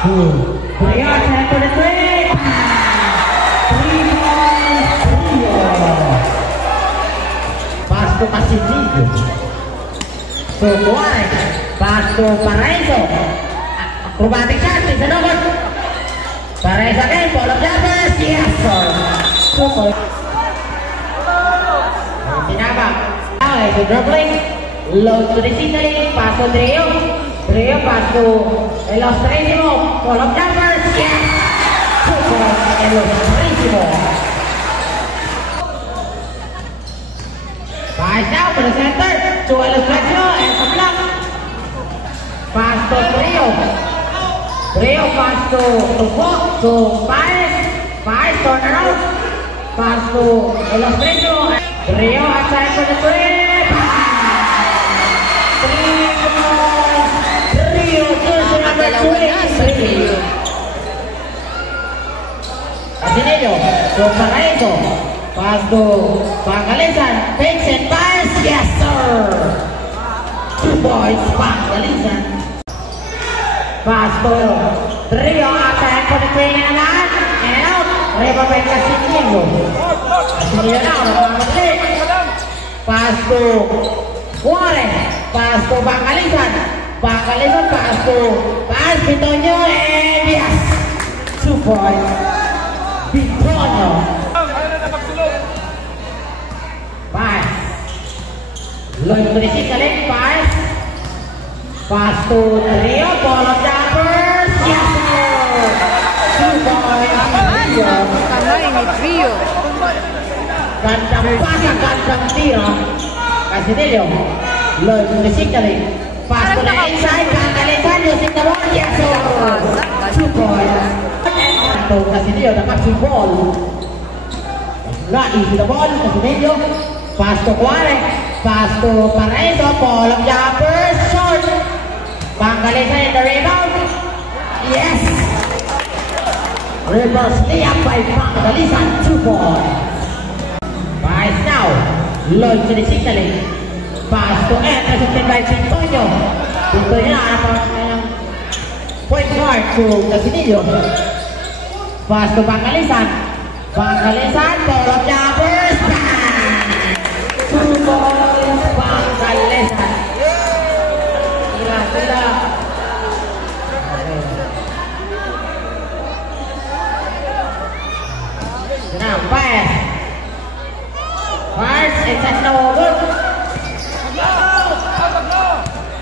Rio attack for the three. 3 points, Rio. Pass to Casimiro. So, Juarez. Pass to Paraiso. Acrobatic shot, isa naman. Paraiso again, ball of jumpers. Yes, sir. Super. Sinabak. Now, it's a dribbling. Low to the signaling. Pass to Rio. Rio pass to Illustrativo. Ball of jumpers. Yes. Super. Illustrativo. Pass now to the center. To Illustrativo and some block. Pass to Rio. Rio pass to Paez. Paez turn around. Pass to Illustrativo. Rio outside for the three. 3 points. Rio jersey number 23. Casinello to Paraiso. Pass to Pangalisan. Takes and Paez. Yes, sir. 2 points. Pangalisan. Pass to Rio outside for the three and out. Rebound by Casinello. Casinello now. Pass to Juarez. Pass to Pangalisan. Pangalisan pass to Bitonio and yes. 2 points. Bitonio. Pass. Low to the signaling. Pass. Pass to Rio. Ball of jumpers. Yes, sir. 2 points. Rio. Kamay ni Rio. Gandang pasang, gandang tira. Casinello. Low to the signaling. Pass to the inside. Pangalisan using the ball. Yes, sir. 2 points. To Casinello, the catching ball. Not easy the ball. Casinello. Pass to Juarez. Pass to Paraiso. Ball of jumpers. Short. Pangalisan in the rebound. Yes. Reverse layup by Pangalisan. 2 points. Pass now. Low to the signaling. Pass to end. Assisted by Bitonio. Bitonio na point guard to Casinello. Pass to Pangalisan. Pangalisan. Ball of jumpers. 2 points. Pangalisan. Sila. Now, pass. Pass. It's a no good.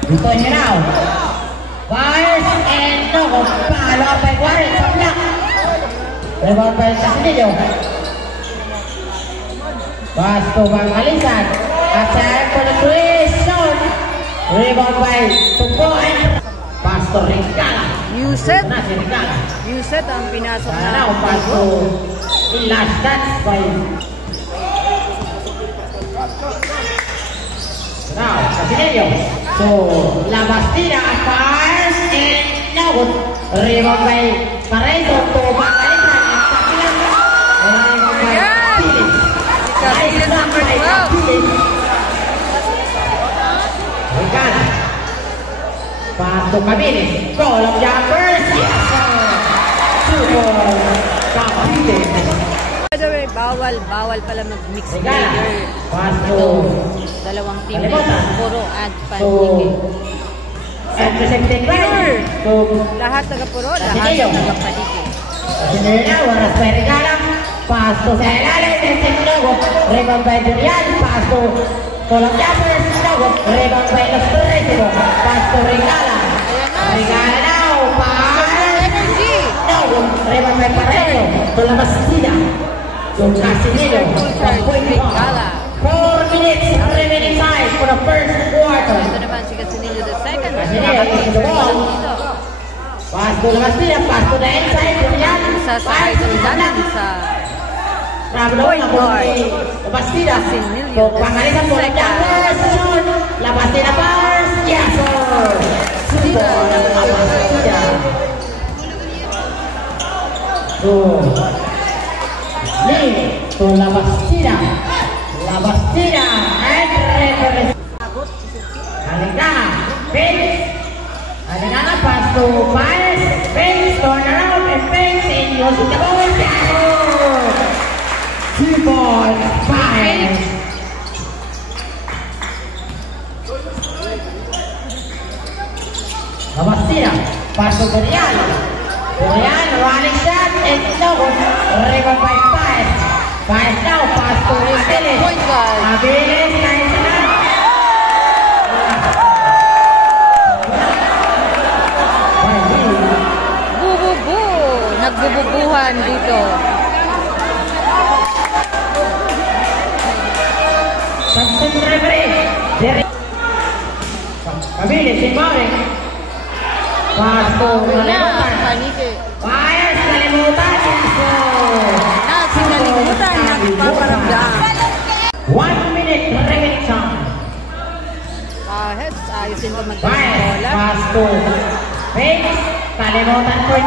Bitonio now. Pass and no good. Follow by Juarez. Rebound by Casinello. Pass to Pangalisan. Attack for the three. Shot. Rebound by Tupo and pass to Regala. Yuset. Regala. Yuset ang pinasok na. Now pass to last dance by. Now Casinello. So Labastida pass and no good. Rebound by Paraiso to Pangalisan. Casillas number 12. Regala. Pass to Camiles. Ball of jumpers. Yes, sir. 2 points. Camiles. By the way, bawal pala mag-mix Regala. player. Pass to Dalawang team Kalimutan. puro at panigay. Intercepted right. So Lahat taga-puro, lahat Casinello. taga-panigay. Casinello. Waras by Regala. Pass to sa ilalim. Rebound by Durian. Pass to ball of jumpers. Rebound by Illustrativo. Pass to Regala. Regala now. Pass. Energy. No. Rebound by Paraiso. To Labastida. To Casinello. From point Regala. 4 minutes remaining time for the first quarter. Ito naman si Casinello the second. Casinello is the ball. Dito. Pass to Labastida. Pass to the inside. Durian. Sasakay sa dalan sa Point guard. Labastida. So, Pangalisan po ng jumpers. Shoot. Labastida powers. Yes, sir. Super. Labastida. So, lead to Labastida. Labastida. And referee. Alingana. Pace. Alingana pass to Paez. Pace. Losing the ball. Yes. 2.5. Labastida. Pass to Real. Real running shot. And no good. Rebound by Paez. Paez now. Pass to Aviles. Point guard. Aviles. Nice enough. Bububu. Nagbububuhan dito. Samson referee. Aviles in bowling. Pass to Kalimutan. Panike. Paez. Kalimutan. Si Kalimutan nagpaparamdam. 1 minute remaining time. Ayusin ko magdala ng Paez. bola. Pass to Paez. Kalimutan for 3.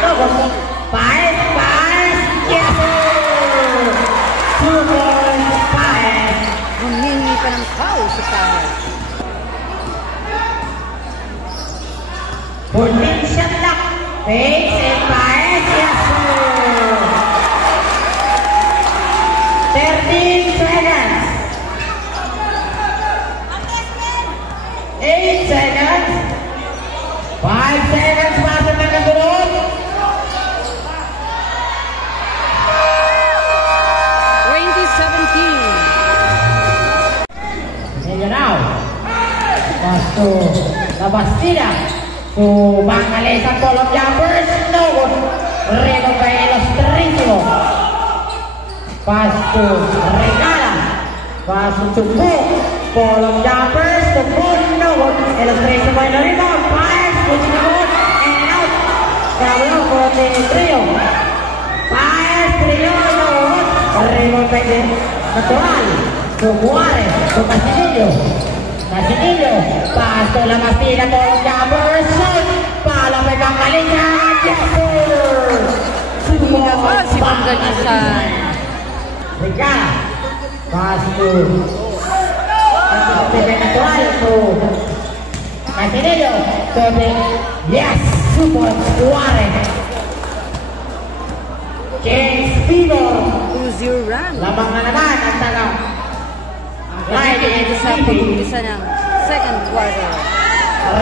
No good. Paez. Paez. Yes, sir. 2 points. Paez. Humingi pa ng foul si Paez. 14 shot clock. Paez and Paez. Yes, sir. 13 seconds. 8 seconds. 5 seconds. Pasok na kasunod. 2017. Senior now. Pass to Labastida. To Bangales ang ball of jumpers. No good. Rebound by Ilustrisimo. Pass to Regala. Pass to Tubo. Ball of jumpers. Tubo. No good. Ilustrisimo by the rebound. Paez. Pushing the ball. And out. Travel for the trio. Paez. Trio. No good. Rebound by the Natural. To Juarez. To Casinillo. Casinillo. Pass to Labastida. Ball of jumpers. Shoot. Pala by Bangalisan. Yes, sir. Hindi na ba si Bangalisan? Regala. Pass to Natural. To Casinillo. To the yes. 2 points. Juarez. James Fever. 2-0 run. Labang na naman ang taga. Right dito sa pag-umpisa ng second quarter.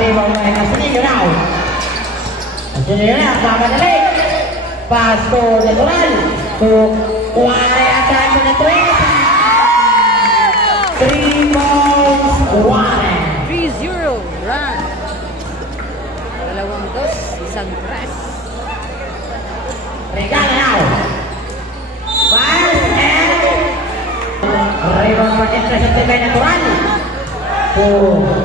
Rebound by Casinillo now. Casinillo na. Papadali. Pass to Natural. To Juarez. Attack to the 3 points. Juarez. 3-0 run. 2-2, isang press. Regala now. Pass and rebound by intercepted by Natural. To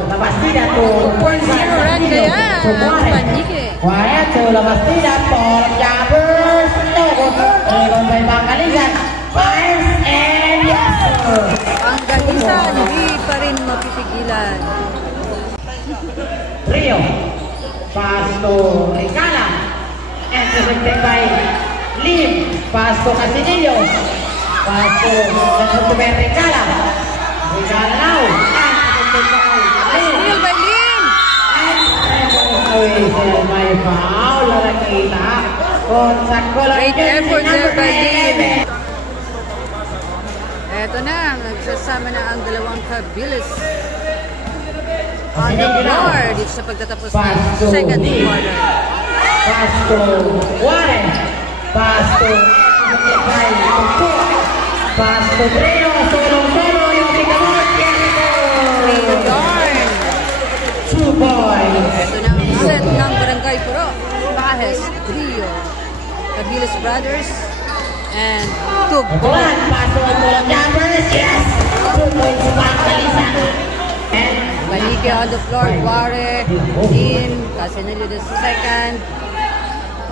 Labastida. To 4-0 run kaya to ang Juarez. Panike. Juarez to Labastida. Paul Jabbers. No good. Rebound by Bangalisan. Paez and yes, sir. Ang Galisan, hindi pa rin mapipigilan. Rio. Pass to Regala. Intercepted by Lim. Pass to Casinillo. Pass to Regala. Regala now. Intercepted by Lim. Steal by Lim. May foul na nakita. Great effort there by Lim. Eto na, nagsasama na ang dalawang Kabilis on the floor dito sa pagtatapos ng second quarter. Pass to Juarez. Pass to Pass to Trino. Solo yung tingkamot. Clean yarn. 2 points. Ito na ang set ng Barangay Puro. Pahes, Trio, Kabilis Brothers, and Tug. Bulan. Pass to Tulang Jumpers. Yes. 2 points. Bangalisan. And Malike on the floor, Guare, Lim, Casinillo the second,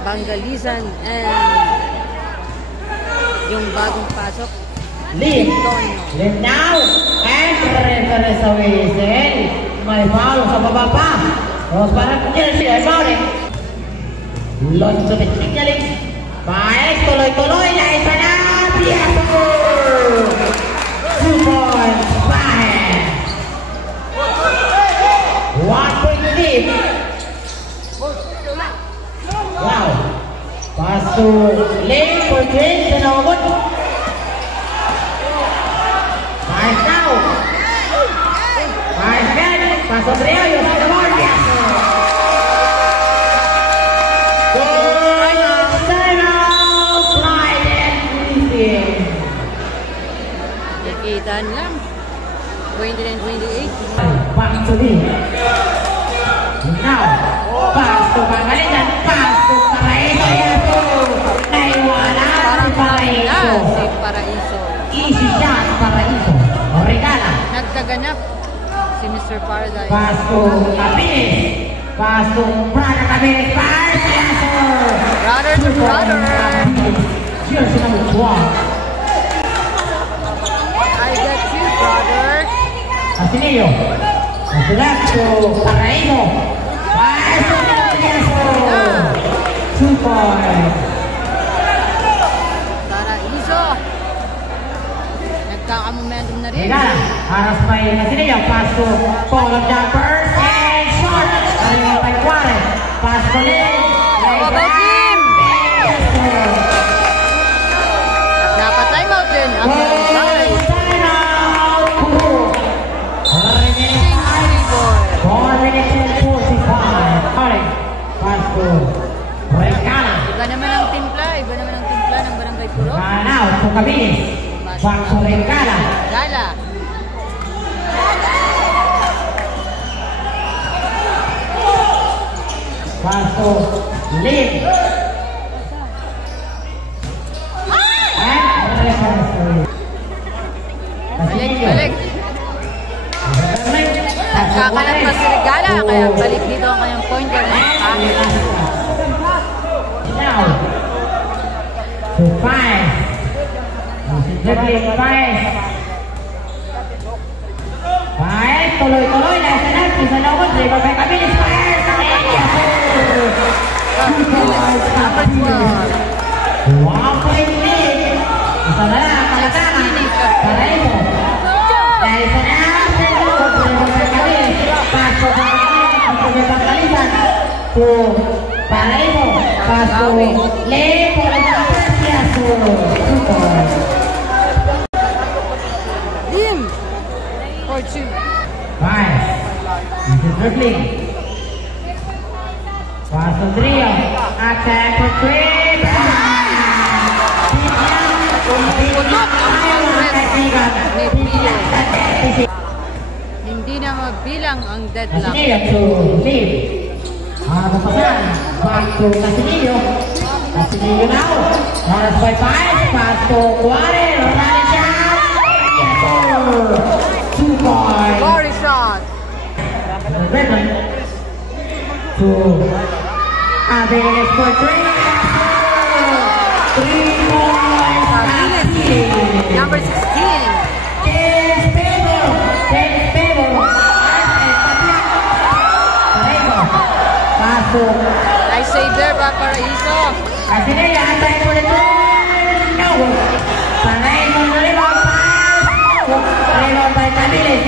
Bangalisan, and yung bagong pasok, Lim. Antonio. Lim now. And referee sa whistle. May foul sa baba pa. Tapos parang jersey ay foul eh. Launch to the signaling. Paez, tuloy-tuloy na isa na. Yes, sir. 2 points. Paez. 1 point lead. Wow. Pass to lane for Twins sa Nawabot. Nice now. Nice man. Pass to Triayo sa Nawabot. Yes. Good sign out. Slide and releasing. Ikitan lang. 29-28. Back to me. Now, pass to Pangalinan. Pass to Paraiso. Yes. Naiwala si Paraiso. Si Paraiso. Easy shot, Paraiso. O regala. Nagkaganap si Mr. Paradise. Pass to Capiles. Pass to Prada Capiles. Pass, yes, sir. Brother to brother. Jersey number 12. I got you, brother. Asinillo. On the left to Paraiso. Pass to yes, sir. 2 points. Paraiso. Nagkaka-momentum na rin. Regala. Harus by Asinillo. Pass to Paul of Jumpers. And short. Arriba by Juarez. Pass to Lane. How about him? Yes, sir. Napa-time out din. Ang Paradise. Sign out. Puro. Sing free boy. 4 minutes and 45. Sorry. Pass to Regala. Iba naman ang timpla. Iba naman ang timpla ng Barangay Puro. Now to Capiles. Back to Regala. Gala. Pass to Lim. And reference. Balik. Kakalat pa si Regala. Kaya balik dito ang kanyang pointer. Now to 5. Dribbling 5. 5. Tuloy-tuloy. Nasa natin. Sa loob. Dribble by Capiles. Fire. Dapat mo. 1 point lead. Isa na lang. Kalataman. Paraiso. Dahil sa natin. Dribble by Capiles. Paso by Pangalinan. To Paraiso. Paso. Lane for the Persiaso. 2 points. Dim. For 2. 5. This is dribbling. Pass to Trio. Attack for 3. Putok ang progress ni Pio. Hindi na mabilang ang deadlock. Casinillo to lead. Papasan. Back to Casinillo. Casinillo now. Oras by 5. Pass to Juarez. Rally down. Yes, sir. 2 points. Body shot. Redmond to Abeles for 3. 3 points. Capiles. Number 16. James Pebo. James Pebo. Paraiso. Paso. Nice save there by Paraiso. Asinillo. Antay for the 2. No. Paraiso. Rebound pass. Rebound by Capiles.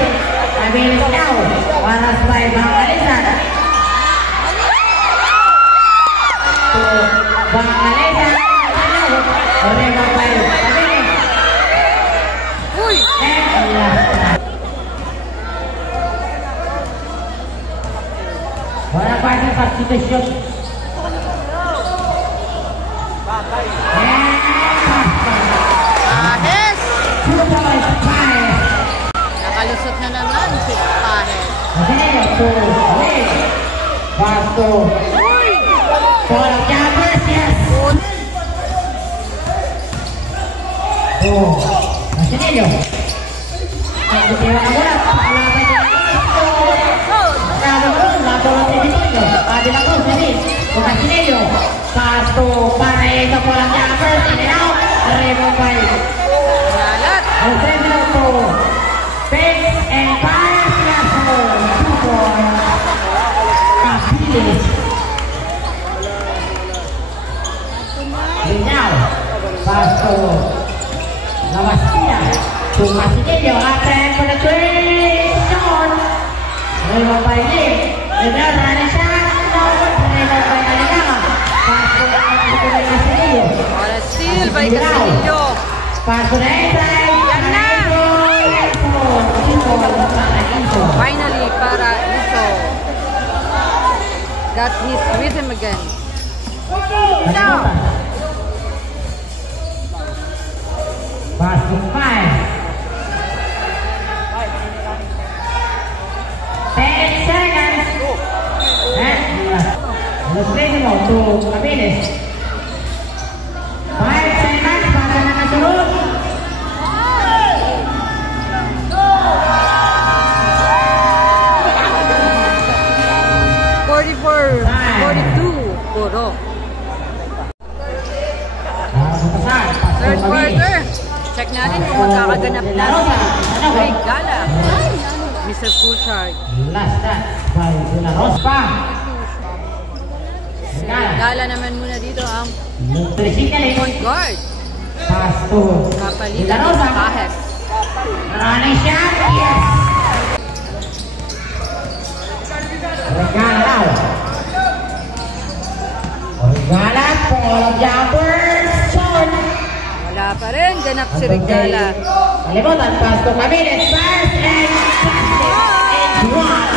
Capiles now. Waras by Pangalinan. To Pangalinan. Rebound by Capiles. Uy! And last. Wala pa rin participation. Pahes! 2 points, 5. Nakalusot na naman si Pahes. Asinillo to Lane. Pass to Uy! Paul of Jumpers, yes. To Asinillo. Nagtitira na mula. Pakalaban niya. Nagtitira Cruz. Natulog si Vitinho. De la Cruz, hindi. To Asinillo. Pass to Paraiso. Paul of Jumpers. In and out. Rebound by Nalat! Alfredo to Pix and Pares. Yes, sir. 2 points. Capiles. Now, pass to La Bastilla. To Casinillo. Attack for the 3. Shot. Rebound by Lim. Rebound by Alexander. No. Rebound by Alexander. Pass to by Casillo. Paso na inside. Yan na. Finally, para Iso. Got his rhythm again. Paso 5. 10 seconds. Los ritmo to Camiles. 5 seconds. Paso na nasunod. 42, puro. Third quarter. Check natin kung magkakaganap na si Regala. Mr. Fullchart. Last touch by De La Rosa. Si Regala naman muna dito ang Nutritionally. point guard. Pass to De La Kapalitan ng Rosa. Pahes. Running shot. Yes. Regala now. Regala, Paul Jumpers, short. Wala pa rin. Ganap si Regala. Kalimutan, pass to Camiles, pass and one.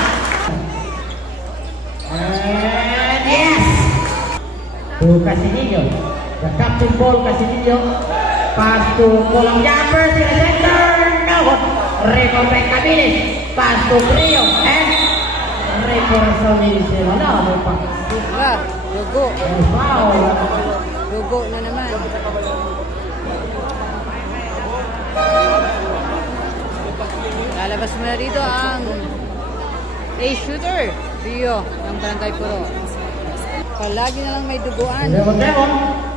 And yes! To Casillo. The captain ball, Casillo. Pass to Paul Jumpers in the center. No. Rebound by Camiles. Pass to Brio. And rebound from Milisero. No, Wala. Lugo. foul. Lugo na naman. Lalabas mo na dito ang A-shooter. Rio ng Barangay Puro. Palagi na lang may duguan. Lemon.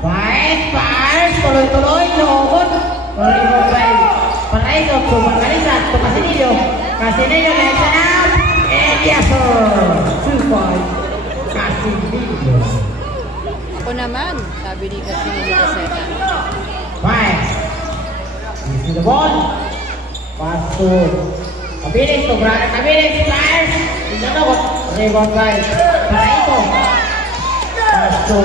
Five, tuloy-tuloy, lobot. Rebound by Paraiso to Margarita to Casillo. Casillo legs it out. And yes, sir. 2-5. Casillo. Ako naman, sabi ni Casillo Caseta. 5. You see the ball. Pass to Camiles, to Brother Camiles. Fires. Inanokot. Rebound by Paraiso. Pass to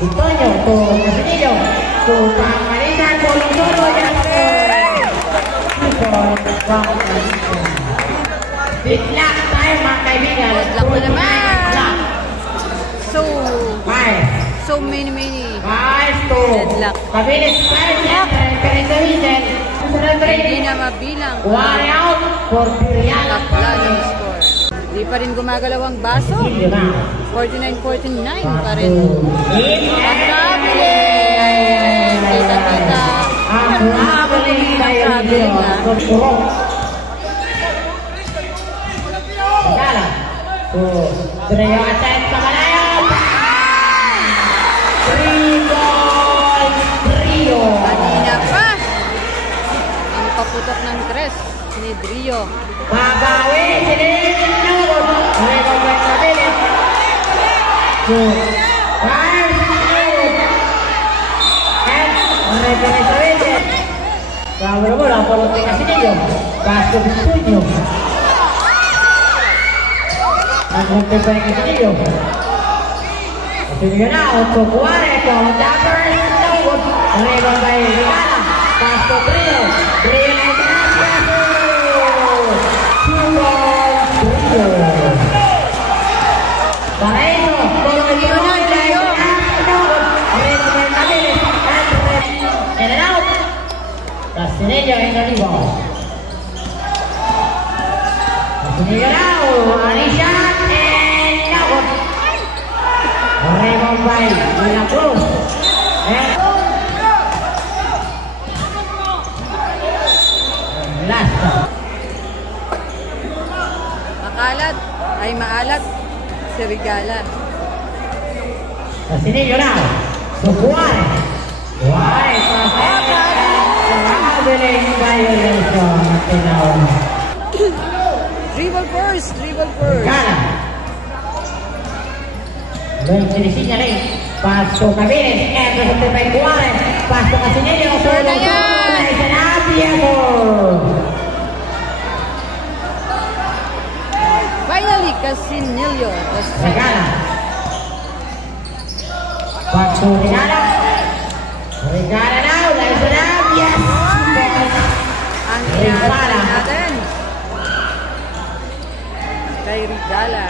Antonio, to Casillo. To Margarita, tulong-tuloy. Yes, sir. 2-4. Big lock tayo mga kaibigan. Lock na naman. So many. 5 to Deadlock. Camiles 5 and referee sa whistle. Hindi na mabilang. One out for Pirian. Kapla ng score. Di pa rin gumagalaw ang baso. 49-49 pa rin. Pagkabilin! Kita-kita. Ang nakabiling tayo dito. Segala. To Trio attempt sa malayo. 3 balls. Trio. Kanina pa. Ang paputok ng tres ni Brio. Babawi. Sinilino. Rebound by Camiles. 5 and referee sa whistle. Sabi mo lang, pulutin kasi ninyo. Paso Bisunyo. Ang magpipay kasi ninyo. Kasi nyo na, 8-4, Paul Jumpers, Longwood. Rebound by Regala. Paso Brio. Brio na ito na. 2 balls, Brio. Paraiso. Tuloy-tuloy. Rebound by Camiles. And an out. Casillo in the rebound. Casillo now, running shot and out. Rebound by De La Cruz. And last. Makalat ay maalat si Regala. Casillo now. So Juarez. Juarez. Traveling violation. Dribble first. Regala. Luego sinisingnya rin. Pass to Camiles. And resulted by Juarez. Pass to Casillo. Solo. Nice and happy. Finally, Casillo. Regala. Pass to Regala. Regala na. Yes! Ang inaantay natin. Kay Rigala.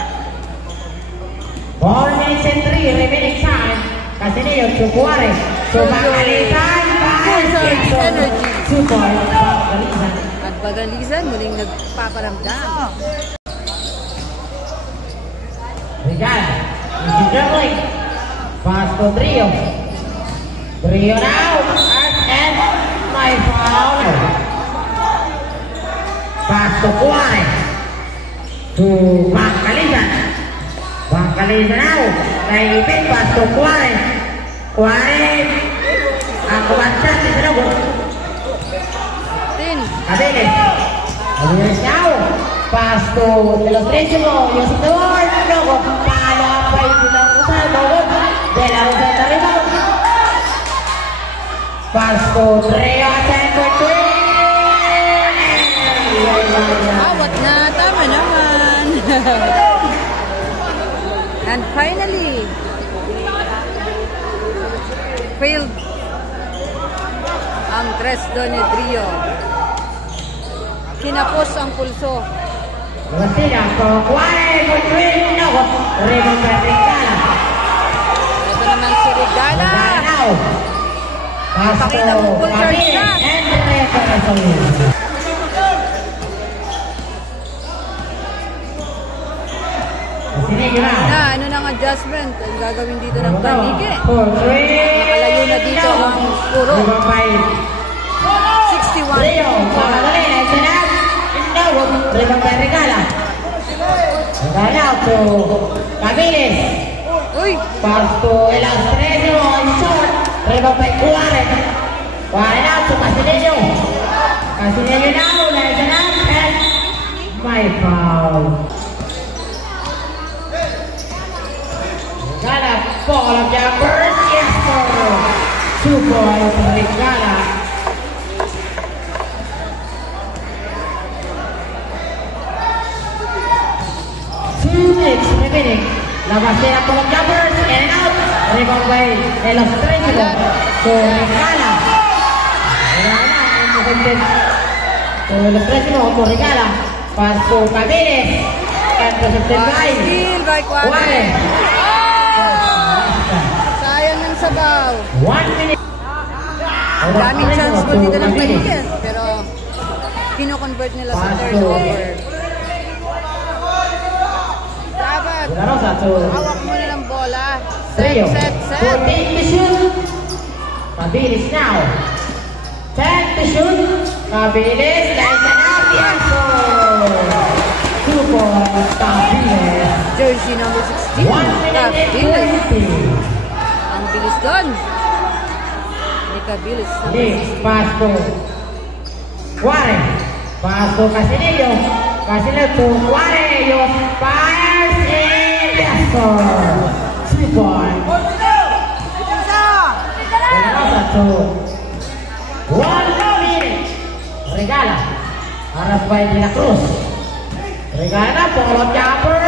4 minutes and 3 remaining time. Casinillo, Chukware. Subagalitan. Full surge energy. 2 points. Bagalitan. At Bagalisan muling nagpaparamdam. Rigala. Easy dribbling. Pass to Trio. Trio now. And my foul. Pass to Kuare. To Bagalitan. Bagalitan now. Naipin. Pass to Kuare. Kuare. Ang kuwansan di Sanogo. Cabiles. Cabiles now. Pass to De Los Tresimo. Using the word. Luego. Palapay De La Rosa. De La Rosa arriba. Pass to Trio. Atención. Awat na. Tama naman. And finally, failed ang tres ni Trio. Kinapos ang pulso. Vestida con Juárez, muy bien, no, remata Rigala. Ito naman si Rigala. Pakita mo full charge na. Ano nang adjustment ang gagawin dito ng Panike? Nakalayo na dito ang puro. 61. Regala to Cabiles. Uy! Pasto el Astresimo en short. Rebomba Juárez. Juárez out to Casinillo. Casinillo now. Legend up and my foul. Regala ball of jumpers. Yes sir. 2 points for Regala. Remaining. La basera por los jumpers. In and out. Rebound by De Los Tresimo. To Regala. To De Los Tresimo. To Regala. Pass to Cabiles. Intercepted by Steal by Juárez. Sayang ng sabaw. 1 minute. Ang daming chance po dito ng Panike. Pero kino-convert nila sa turnover. Hawak mo nilang bola. Set, set, set. 14 to shoot. Cabiles now. 10 to shoot. Cabiles. Nice and up. Yes, sir. 2 points. Cabiles. Jersey number 16. 1 minute and Cabiles. 20. Ang bilis doon. Ni Cabiles. Pass to Juárez. Pass to Casinillo. Casinillo to Juárez. Fires in. Yes, sir. 2 points. Regala to 1 minute. Regala. Harap by De La Cruz. Regala. Follow jumper.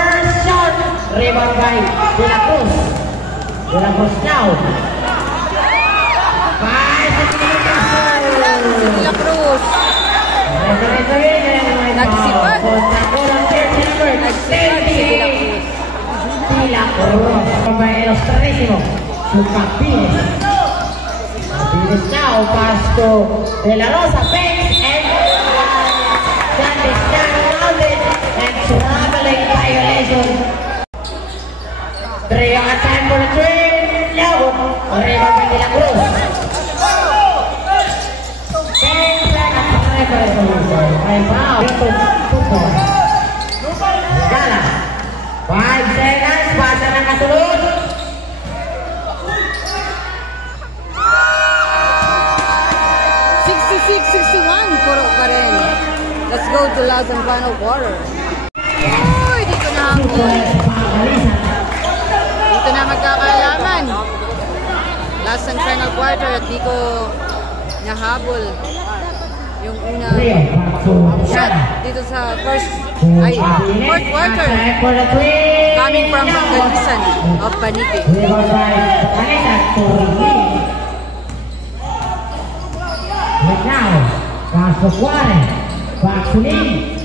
Shot. Rebound by De La Cruz. De La Cruz now. De La Cruz. Nagsipag. Nagsipag si De La Cruz. De La Cruz. By El Astresimo. To Cabiles. Cabiles now. Pass to De La Rosa. Fakes and that is not rounded and traveling violation. 3 on time for the three. No. Rebound by De La Cruz. Regala. 5 seconds. Pasa ng kasunod. 66-61. Puro pa rin. Let's go to last and final quarter. Uy! Dito na ang dito na magkakaalaman. Last and final quarter at di ko nahabol yung unang shot dito sa fourth quarter coming from Bagalisan of Panike. to Juarez. Back to Lee.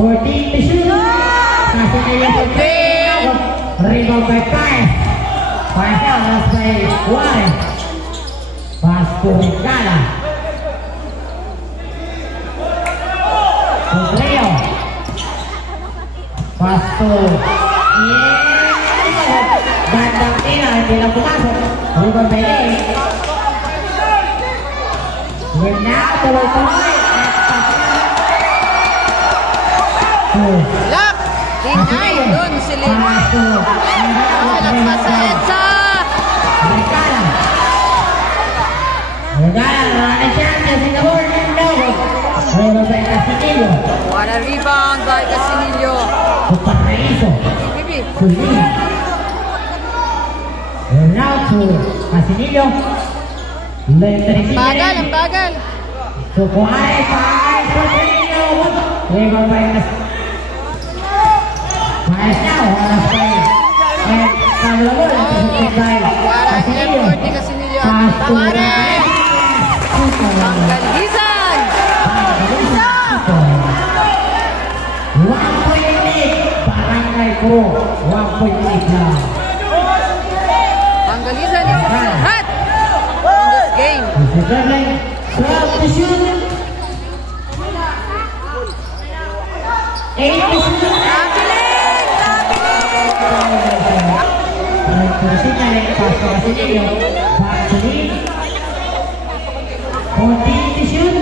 14 to shoot. Casinello for three. Rebound by Paez. Paez now lost by Juarez. Pass to Regala. To Rio. Pass to Bandang tira, hindi lang pumasok. Rebound by Lee. We're now tuloy-tuloy. Lock! Deny doon si Lee. Lagpas sa EDSA. Regala. Regala, running chance in the board. No. Rebound by Casinello. What a rebound by Casinello. To Paraiso. Bibi. To Lee. We're now to Casinello. Bagal, ang bagal. To Juarez, Paez, Casinello. Rebound by Casinello. Paez now, oras by Pablo Gol. Intercepted by Casinello. Effort ni Casinello. Pass to Tawarin. Panggalisan. 1 point lead. Barangay Pro. 1 point lead lang. Panggalisan is still hot in this game. This is dribbling. 12 to shoot. 8 to shoot. Pass to Casinello. Back to Lee. 14 to shoot.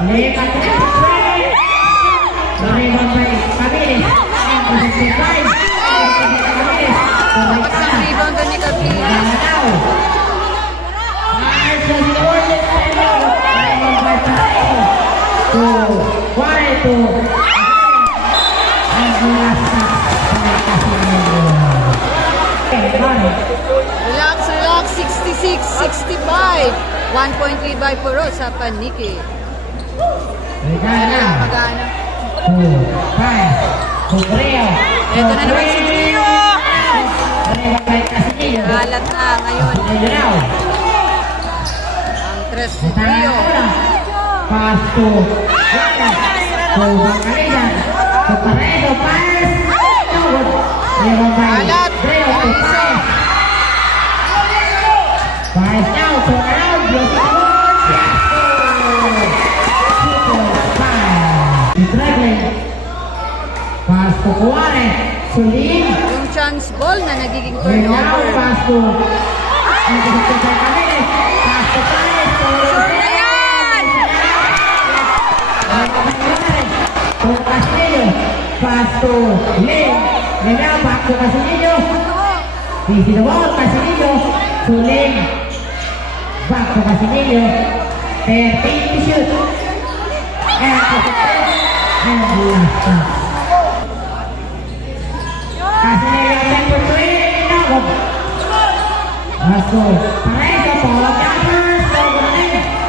Lima to three. Rebound by Camiles. Intercepted by Camiles. Tapos ang rebound doon ni Capilas. Now. Paez has the word. Rebound by Paraiso. To Juarez to and last shot by Casinello. Relax, relax. 66-65. 1 point lead by Puro sa Paniki. Regala. Magana. To Paez. To Rio. Ito na naman si Rio. Rebound by Casinello. Kalat na ngayon. Casinello now. Ang tres ni Rio. Pass to Juarez. To Bacalisan. To Paraiso. Paez. No good. Rebound by Kalat. Rio. To Paez. Paez now. Turn around. Yes, dribbling. Pass to Juarez. Sulim. Yung chance ball na nagiging Now turnover. pass to intercepted by Camiles. Pass to Paez. Ayan! To Casinello. Pass to Lim. And now back to Casinello. This is the ball. Casinello to Lim. Back to Casinello. 13 to shoot. And last shot. Casinello 10 for 3. No good. Pass to Paraiso. Follow jumpers. No good.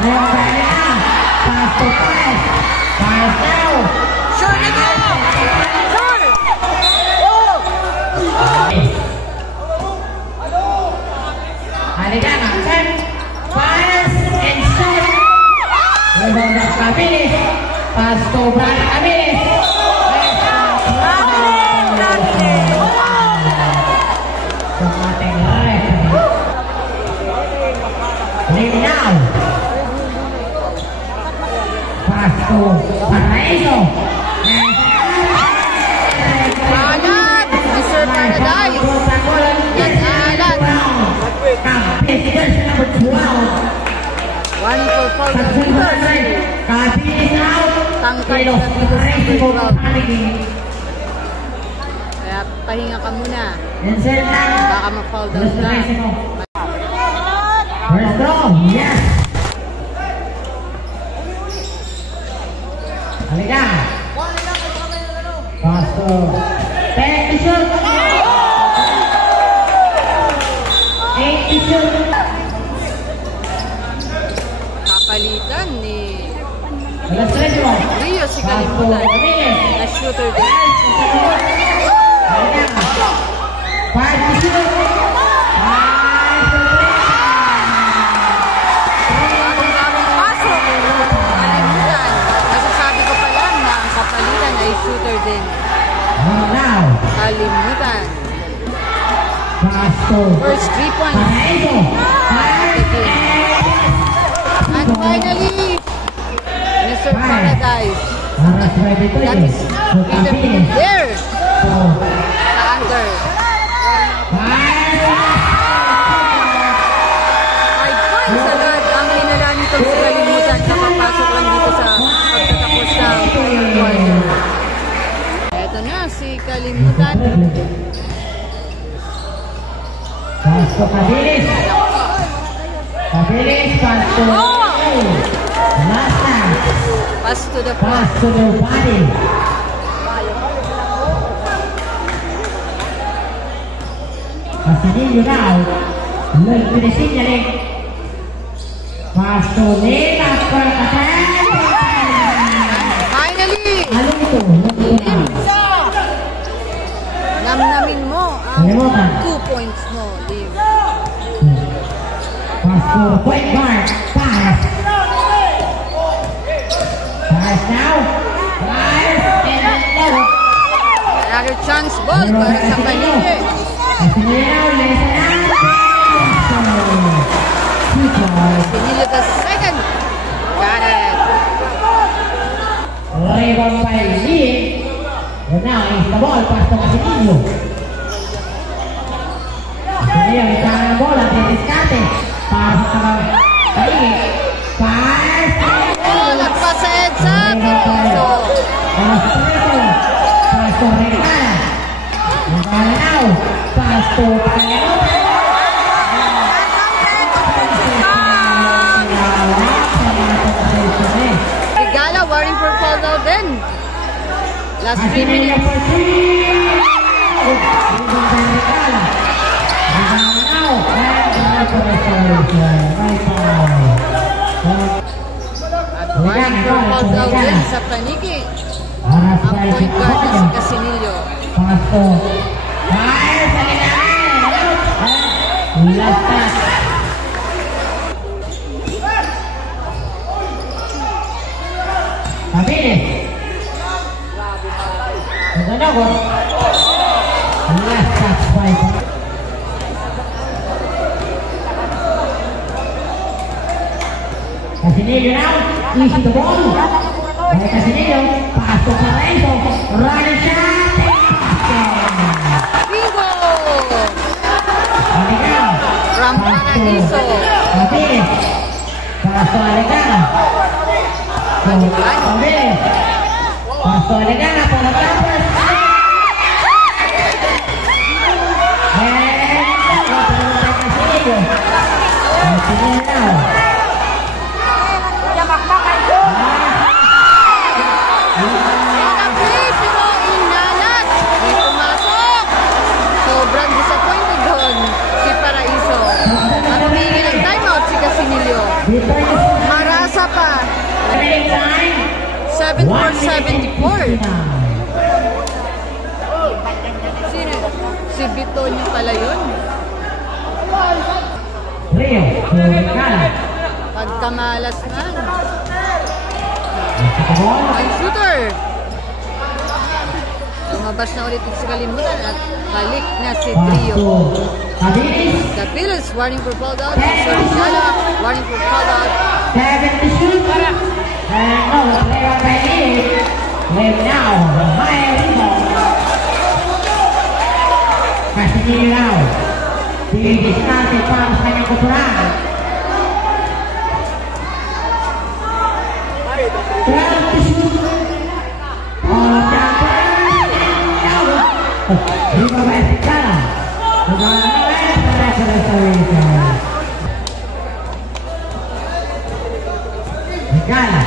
Rebound by Regala. Pass to Paez. Paez now. Sure na go! Sure! Regala. Set. Paez and set. Rebound by Camiles. Pass to Brad Camiles. Lim now. Pass to Paraiso. Kalat! Mr. Paradise! Nag-alat! Competitors number 12. 1 for 4 meters. Capilis out. Tangkay Kilos. sa Paraiso Super Bowl. panicking. Kaya pahinga ka muna. Insert lang. Baka ma-fall down Kilos na. Paraiso. First throw. Yes. Halika. Pass to 10 to shoot. 8 to shoot. Kapalitan ni Alas 13 mo. Rio si Pass to Kalimutan. Camiles. Na shooter din. Halika. 5 to shoot. 5 to 3. Kalimutan. Pasto. First 3 points. Paredo. And finally, Mr. Paradise. Aras by dito That yun. is Peter there. So, Sa under. 5 points agad ang inala nitong si Kalimutan sa papasok lang dito sa pagtatapos ng quarter. Eto na si Kalimutan. Pasto Kabilis. Kabilis, Pasto. Last time. Pass to the front. Pasto nobody. Pasinillo now. Learn to the signaling. Pasto Nina for attack. Finally! Ano ito? Namnamin mo ang 2 points mo, Liv. Pasto point guard. Pass. Pass now. Pass. And no. Another chance ball para sa Kanile. Pasinillo now. Listen up. Pinili the second. Got it. Rebound by Lee. And now is the ball. Pasto Pasinillo. Pasinillo, may tangan bola. Didiskarte. Pass sa Kanile. Pass. Oh, nagpas sa EDSA. Piso. Pasto Regala. Regala now. Pasto Kalimutan. Regala warning for foul daw din. Last 3 minutes. At warning for foul daw din sa Paniki. Ang point guard na si Casinillo. Pasto. Fire sa lilangan. Last touch. Kabilis. Maganda ko. Last touch by Casinillo now. Easy the ball. By Casinillo. Pasok sa Renzo. Running shot. Bingo! Aligana. From Paradiso. Kabilis. Pasto Aligana. Kabilis. Pasto Aligana para Tapas. Casinillo now. Nakaplay pero inalat. May pumasok. Sobrang disappointed doon si Paraiso. At humingi ng timeout si Casinillo. Marasa pa. 74-74. Sino? Si Bitonio pala yun. Rio, Regala. Pagkamalas na. Ang shooter. Lumabas na ulit si Kalimutan at balik na si Trio. Kabilis, warning for foul out. Sorigala, warning for foul out. 7 to shoot. And no, play on by Lee. With now, the high rebound. Casinillo now. Didiskarte para sa kanyang kuturan. 12 to shoot. Lima ba si Kala? Regala.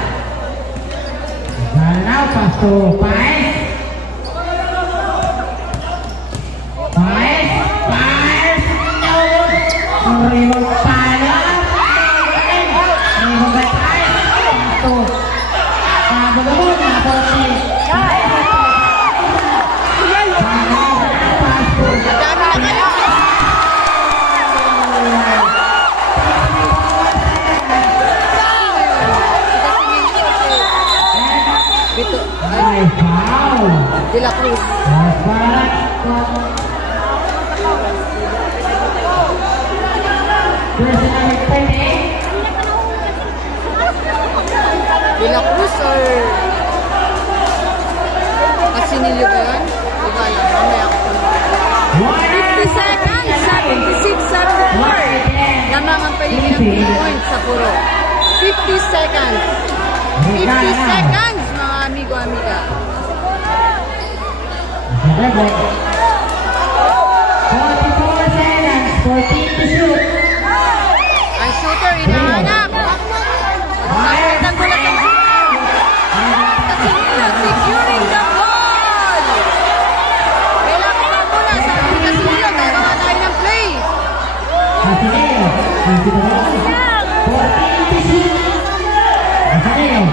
Regala now, Pasto Paes. Paes. Paes. No. Rebound pala. Rebound by Paes. Pasto. Pagabot na po si Paes. Madami na kayo. Bito. Ay, foul. De La Cruz. Para Jersey number 20. De La Cruz or Casinillo ba yun? Iba lang, mamaya ako. 50 seconds, 76, 74. Lamang ang paligid ng 3 points sa puro. 50 seconds. 50 seconds, mga amigo-amiga. 44 seconds, 14 to shoot. Ang shooter, inahanap. Ang gulat ng shooter. Casinillo securing the ball. Kailangan na muna sa Casinillo. Nagawa tayo ng play. Casinillo, 14 to shoot. Casinillo.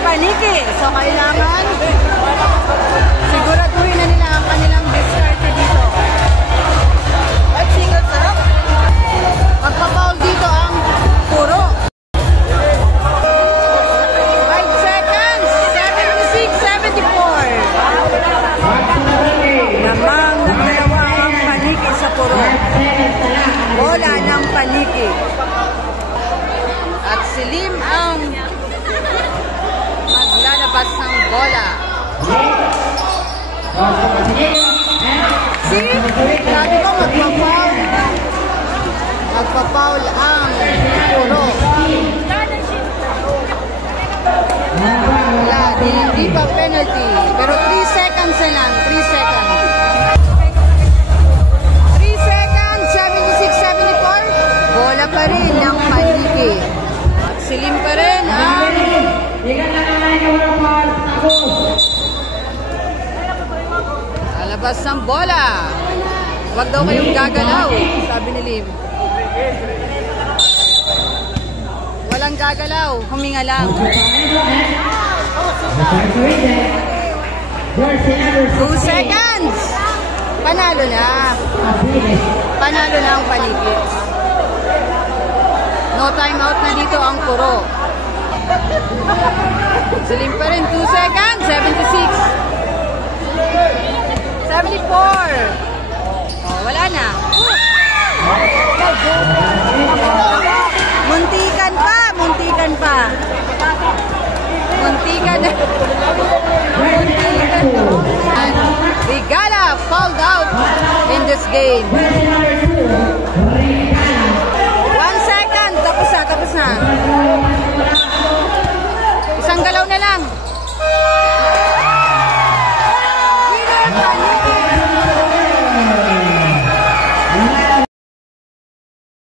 Paniki. So, kailangan siguraduhin na nila ang kanilang diskarte dito. At single sarap. Magpapaul dito ang puro. 5 seconds. 76, 74. Namang nagdalawa ang Paniki sa puro. Bola ng Paniki. At silim ang maglalabas ng bola. See? Sabi ko magpapaul. Magpapaul ang puro. Wala, di pa penalty. Pero 3 seconds na lang. 3 seconds. 3 seconds, 76, 74. Bola pa rin ng Paniki. Silim pa rin ang lalabas ng bola. Huwag daw kayong gagalaw, sabi ni Lim. Walang gagalaw, huminga lang. 2 seconds. Panalo na. Panalo na ang Paniki. No timeout na dito ang puro. Silim pa rin, 2 seconds, 76. 74. Oh, wala na. Muntikan pa, muntikan pa. Muntikan na. And Rigala fouled out in this game.